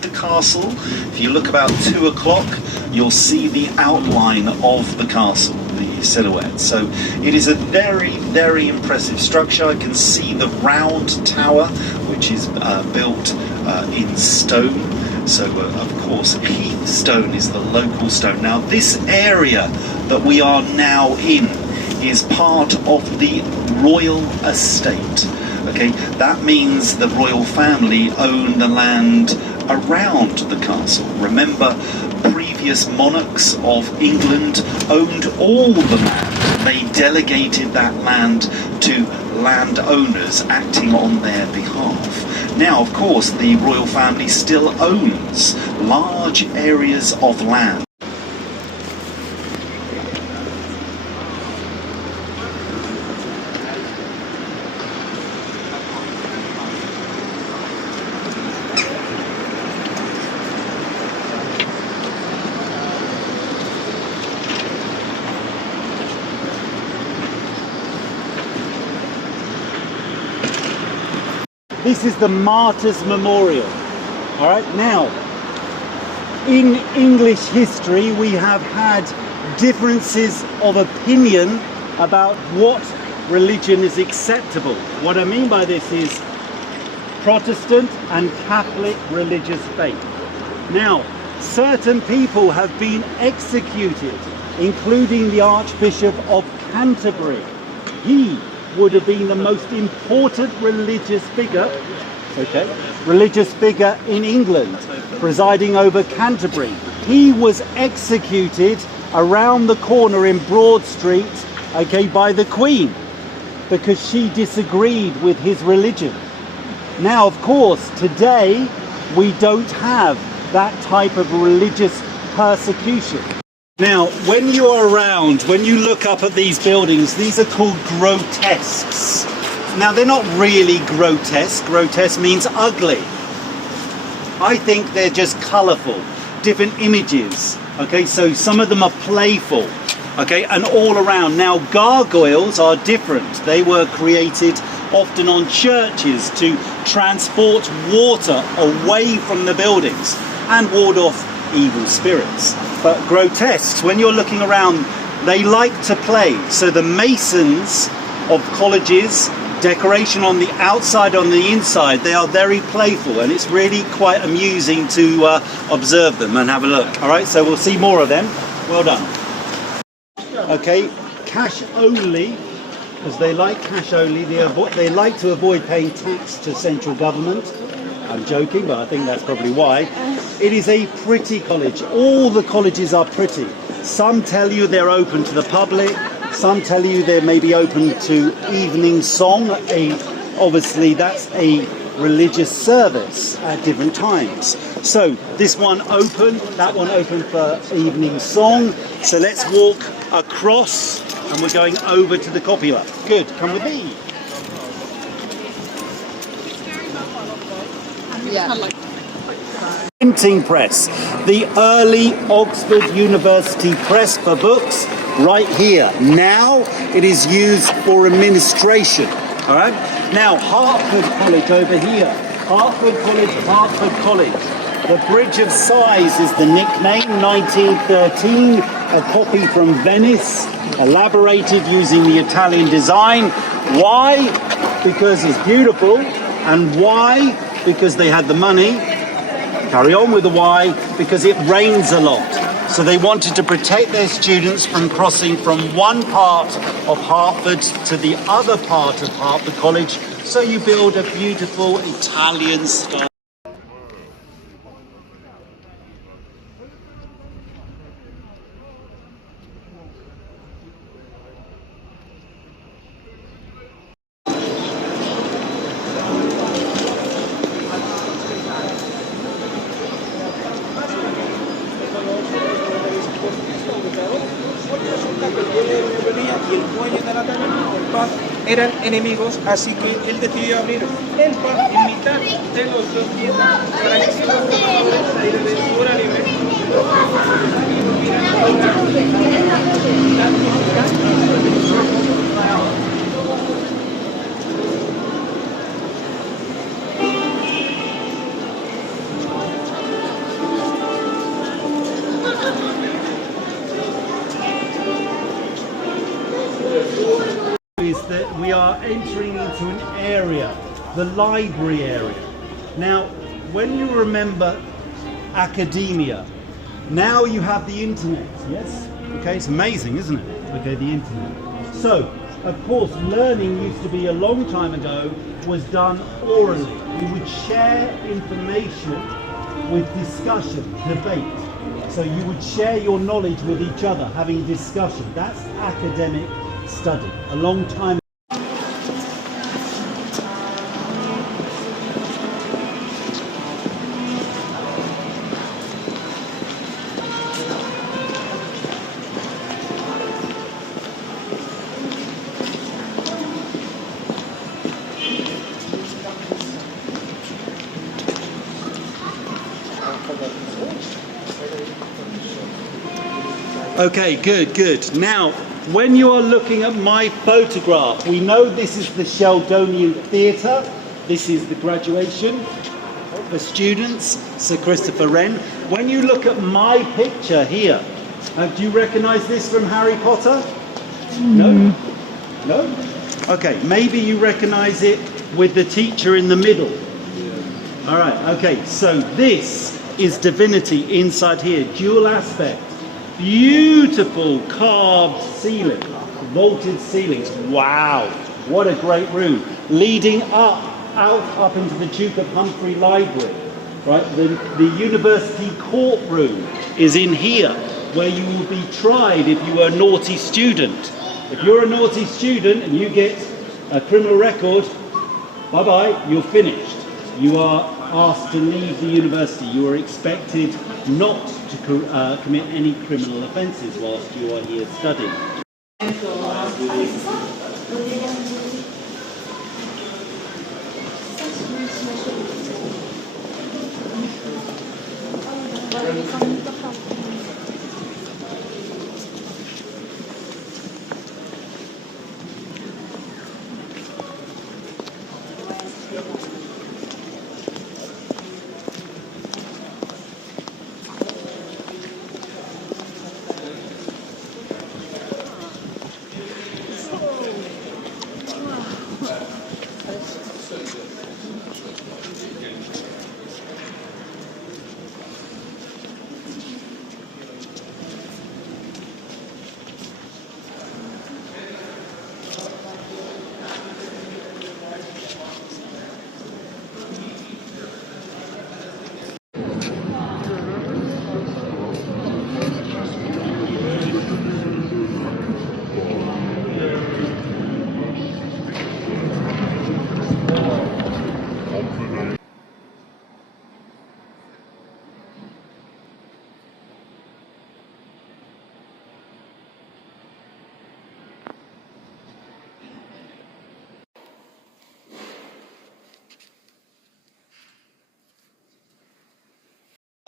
The castle, if you look about 2 o'clock, you'll see the outline of the castle, the silhouette. So it is a very, very impressive structure. I can see the round tower, which is built in stone. So of course Heath stone is the local stone. Now this area that we are now in is part of the royal estate. Okay, that means the royal family own the land around the castle. Remember, previous monarchs of England owned all the land. They delegated that land to landowners acting on their behalf. Now, of course, the royal family still owns large areas of land. This is the Martyrs Memorial. All right, now, in English history, we have had differences of opinion about what religion is acceptable. What I mean by this is Protestant and Catholic religious faith. Now, certain people have been executed, including the Archbishop of Canterbury. He would have been the most important religious figure in England, presiding over Canterbury. He was executed around the corner in Broad Street, by the Queen, because she disagreed with his religion. Now, of course, today we don't have that type of religious persecution. Now, when you are around, when you look up at these buildings, these are called grotesques. Now, they're not really grotesque. Grotesque means ugly. I think they're just colourful, different images. Okay, so some of them are playful. Okay, and all around. Now, gargoyles are different. They were created often on churches to transport water away from the buildings and ward off evil spirits. But grotesques, when you're looking around, they like to play. So the masons of colleges, decoration on the outside, on the inside, they are very playful, and it's really quite amusing to observe them and have a look. All right, so we'll see more of them. Well done. Okay, cash only, because they like cash only. They like to avoid paying tax to central government. I'm joking, but I think that's probably why. It is a pretty college. All the colleges are pretty. Some tell you they're open to the public. Some tell you they may be open to evening song. Obviously, that's a religious service at different times. So this one open, that one open for evening song. So let's walk across, and we're going over to the copula. Good, come with me. Yeah. Printing press, the early Oxford University press for books, right here. Now it is used for administration. All right. Now Hertford College over here. Hertford College, Hertford College. The Bridge of Sighs is the nickname. 1913, a copy from Venice, elaborated using the Italian design. Why? Because it's beautiful. And why? Because they had the money. Carry on with the why, because it rains a lot. So they wanted to protect their students from crossing from one part of Hertford to the other part of Hertford College. So you build a beautiful Italian style. Eran enemigos, así que él decidió abrir el pub en mitad de los dos tiendas para que los trabajadores salieran de su hora libre. to an area, the library area. Now, when you remember academia, now you have the internet, yes? Okay, it's amazing, isn't it? Okay, the internet. So, of course, learning used to be a long time ago was done orally. You would share information with discussion, debate. So you would share your knowledge with each other, having discussion. That's academic study. A long time. Okay, good, good. Now, when you are looking at my photograph, we know this is the Sheldonian Theatre. This is the graduation of the students, Sir Christopher Wren. When you look at my picture here, do you recognize this from Harry Potter? No? No? Okay, maybe you recognize it with the teacher in the middle. All right, okay, so this is divinity inside here, dual aspect. Beautiful carved ceiling, vaulted ceilings. Wow, what a great room. Leading up into the Duke of Humphrey Library. Right, the university courtroom is in here, where you will be tried if you are a naughty student. If you're a naughty student and you get a criminal record, bye-bye, you're finished. You are asked to leave the university. You are expected not to commit any criminal offences whilst you are here studying.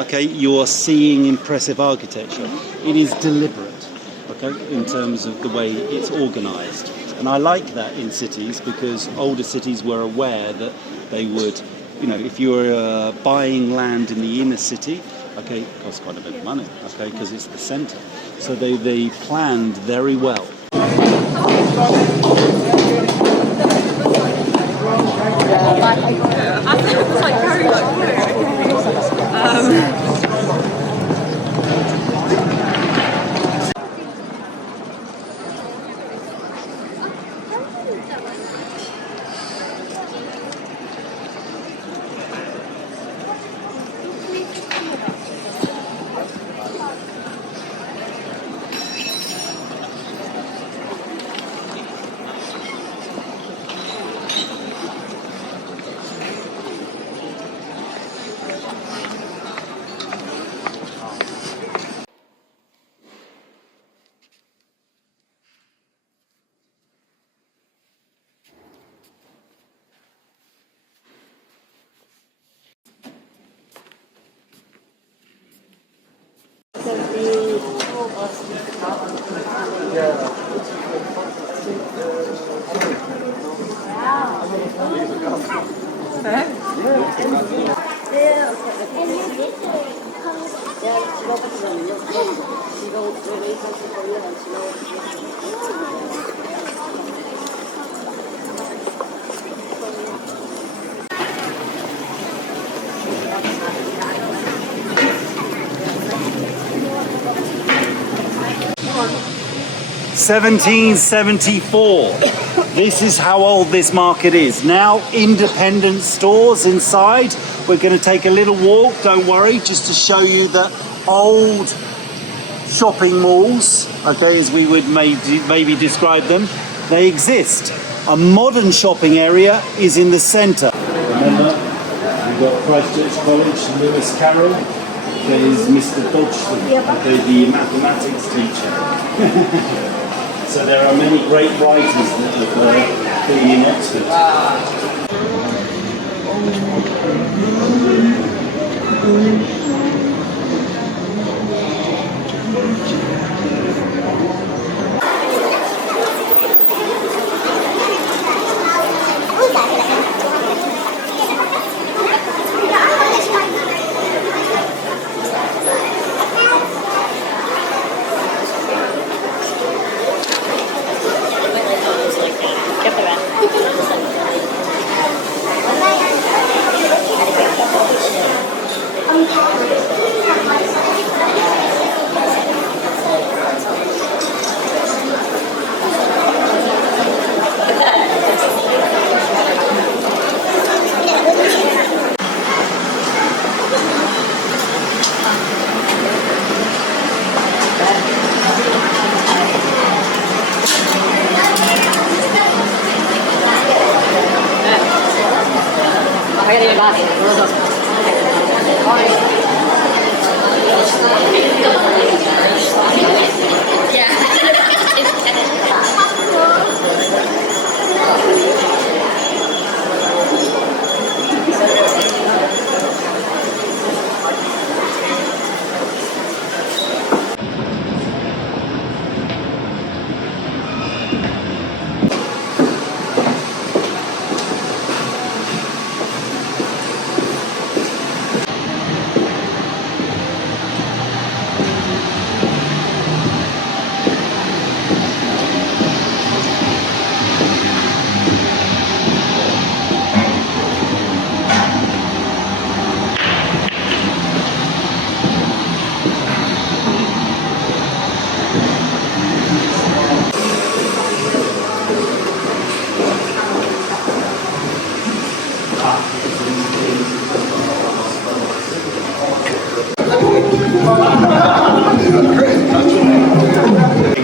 Okay, you are seeing impressive architecture. It is deliberate, okay, in terms of the way it's organised. And I like that in cities because older cities were aware that they would, you know, if you were buying land in the inner city, okay, it costs quite a bit of money, okay, because it's the centre. So they planned very well. 1774. This is how old this market is. Now independent stores inside. We're going to take a little walk, don't worry, just to show you the old shopping malls, okay, as we would maybe describe them. They exist. A modern shopping area is in the centre. Remember, we've got Christchurch College, Lewis Carroll. There's Mr. Dodgson, okay, the mathematics teacher. So there are many great writers that have been in Oxford.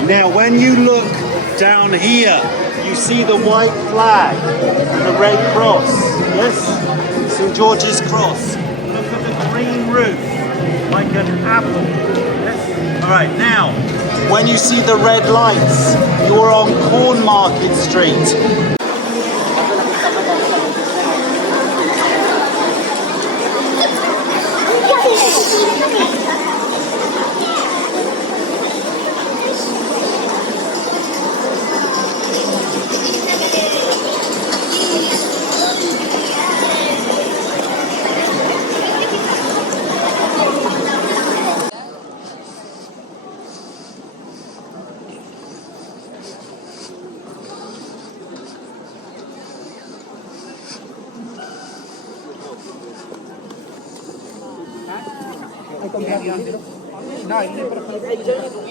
Now when you look down here, you see the white flag and the red cross, yes? St. George's Cross. Look at the green roof, like an apple, yes? All right, now, when you see the red lights, you're on Cornmarket Street. No, you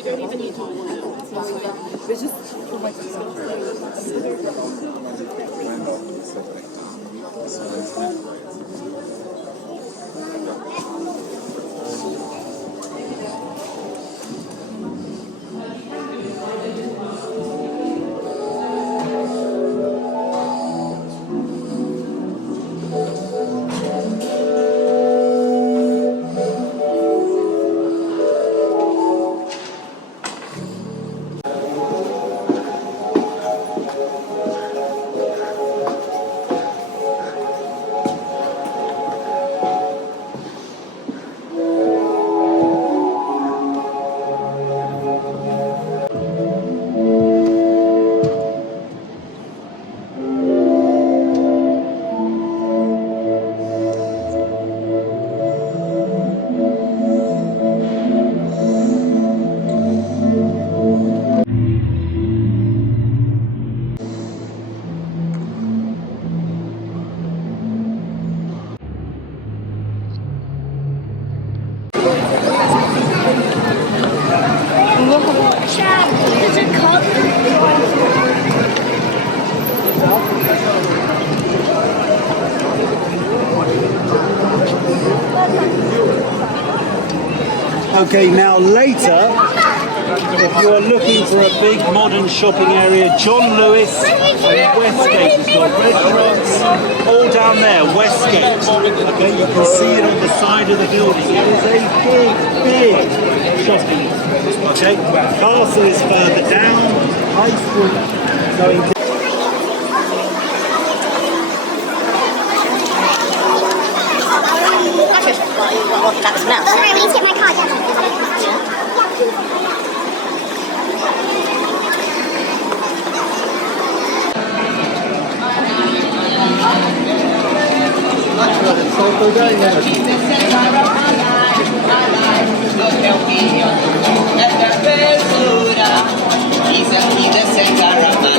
don't even need to. It's just for myself. Is it called? Okay, now later, if you are looking for a big modern shopping area, John Lewis and Westgate has got restaurants all down there, Westgate. Okay, you can see it on the side of the building. It is a big shopping mall. Okay, Castle is further down, High Street going to Sorry, we need to get my card. Essa vida sem carnaval.